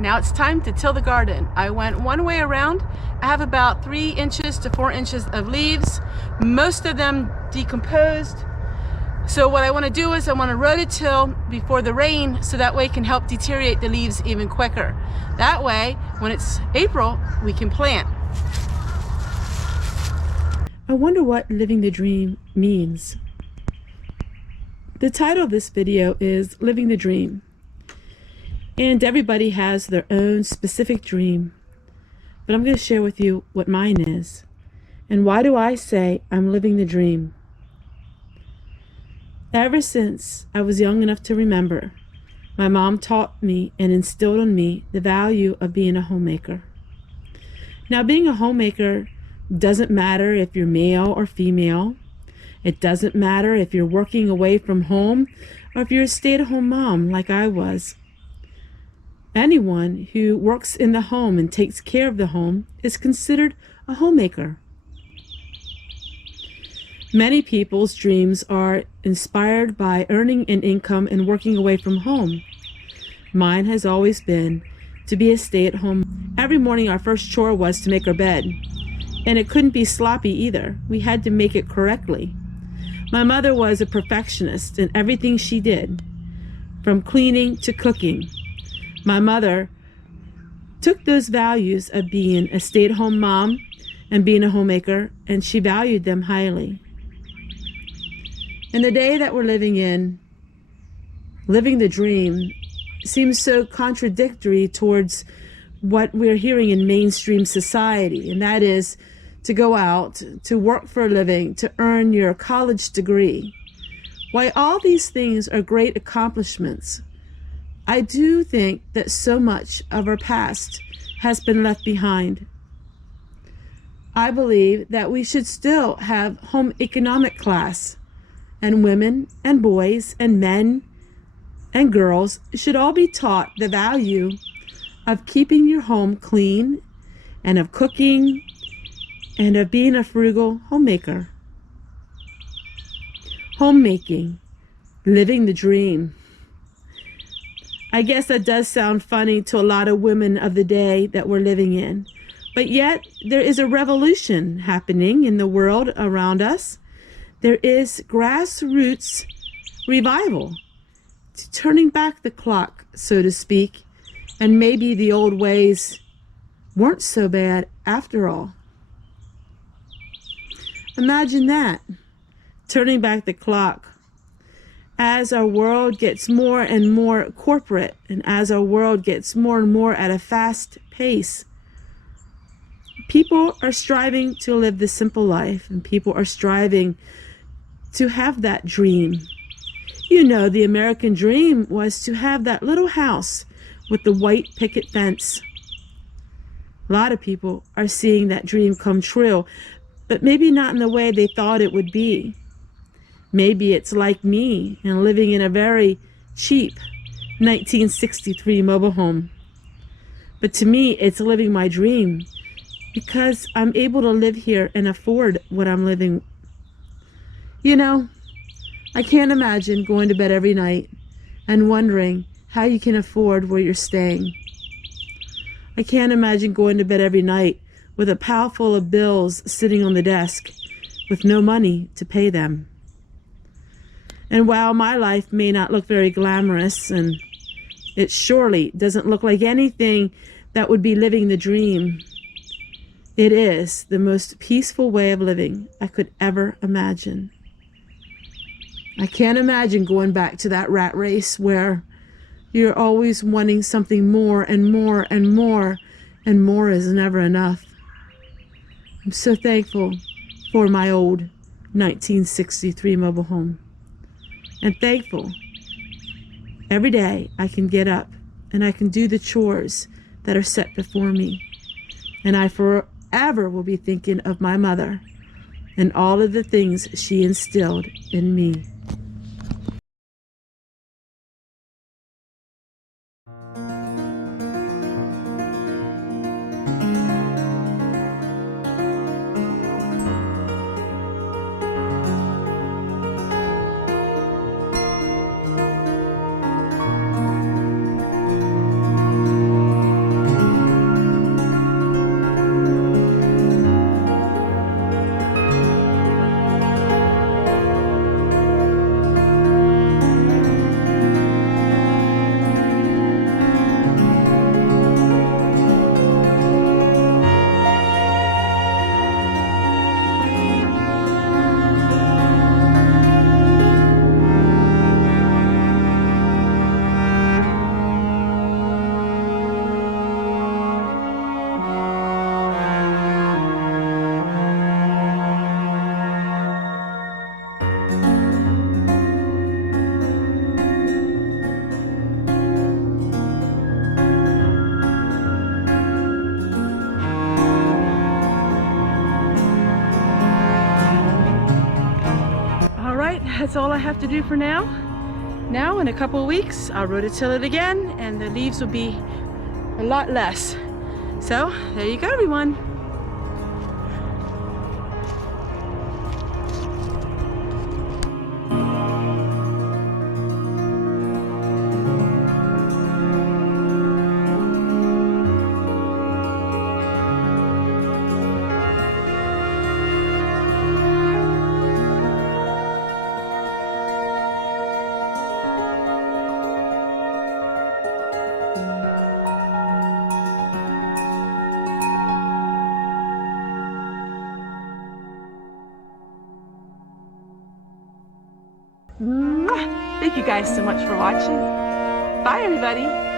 Now it's time to till the garden. I went one way around. I have about 3 inches to 4 inches of leaves, most of them decomposed. So what I want to do is I want to rototill before the rain, so that way it can help deteriorate the leaves even quicker. That way, when it's April, we can plant. I wonder what living the dream means. The title of this video is Living the Dream. And everybody has their own specific dream. But I'm going to share with you what mine is. And why do I say I'm living the dream? Ever since I was young enough to remember, my mom taught me and instilled in me the value of being a homemaker. Now, being a homemaker doesn't matter if you're male or female. It doesn't matter if you're working away from home or if you're a stay-at-home mom like I was. Anyone who works in the home and takes care of the home is considered a homemaker. Many people's dreams are inspired by earning an income and working away from home. Mine has always been to be a stay-at-home. Every morning our first chore was to make our bed. And it couldn't be sloppy either. We had to make it correctly. My mother was a perfectionist in everything she did, from cleaning to cooking. My mother took those values of being a stay-at-home mom and being a homemaker, and she valued them highly. And the day that we're living in, living the dream, seems so contradictory towards what we're hearing in mainstream society, and that is to go out, to work for a living, to earn your college degree. While all these things are great accomplishments, I do think that so much of our past has been left behind. I believe that we should still have home economic class, and women and boys and men and girls should all be taught the value of keeping your home clean and of cooking and of being a frugal homemaker. Homemaking, living the dream. I guess that does sound funny to a lot of women of the day that we're living in. But yet there is a revolution happening in the world around us. There is grassroots revival, turning back the clock, so to speak, and maybe the old ways weren't so bad after all. Imagine that, turning back the clock. As our world gets more and more corporate, and as our world gets more and more at a fast pace, people are striving to live the simple life, and people are striving to have that dream. You know, the American dream was to have that little house with the white picket fence. A lot of people are seeing that dream come true, but maybe not in the way they thought it would be. Maybe it's like me and living in a very cheap 1963 mobile home. But to me, it's living my dream because I'm able to live here and afford what I'm living. You know, I can't imagine going to bed every night and wondering how you can afford where you're staying. I can't imagine going to bed every night with a pile full of bills sitting on the desk with no money to pay them. And while my life may not look very glamorous, and it surely doesn't look like anything that would be living the dream, it is the most peaceful way of living I could ever imagine. I can't imagine going back to that rat race where you're always wanting something more and more and more, and more is never enough. I'm so thankful for my old 1963 mobile home. And thankful every day I can get up and I can do the chores that are set before me. And I forever will be thinking of my mother and all of the things she instilled in me. that's all I have to do for now. Now, in a couple of weeks, I'll rototill it again, and the leaves will be a lot less. So, there you go, everyone. Thank you guys so much for watching. Bye, everybody.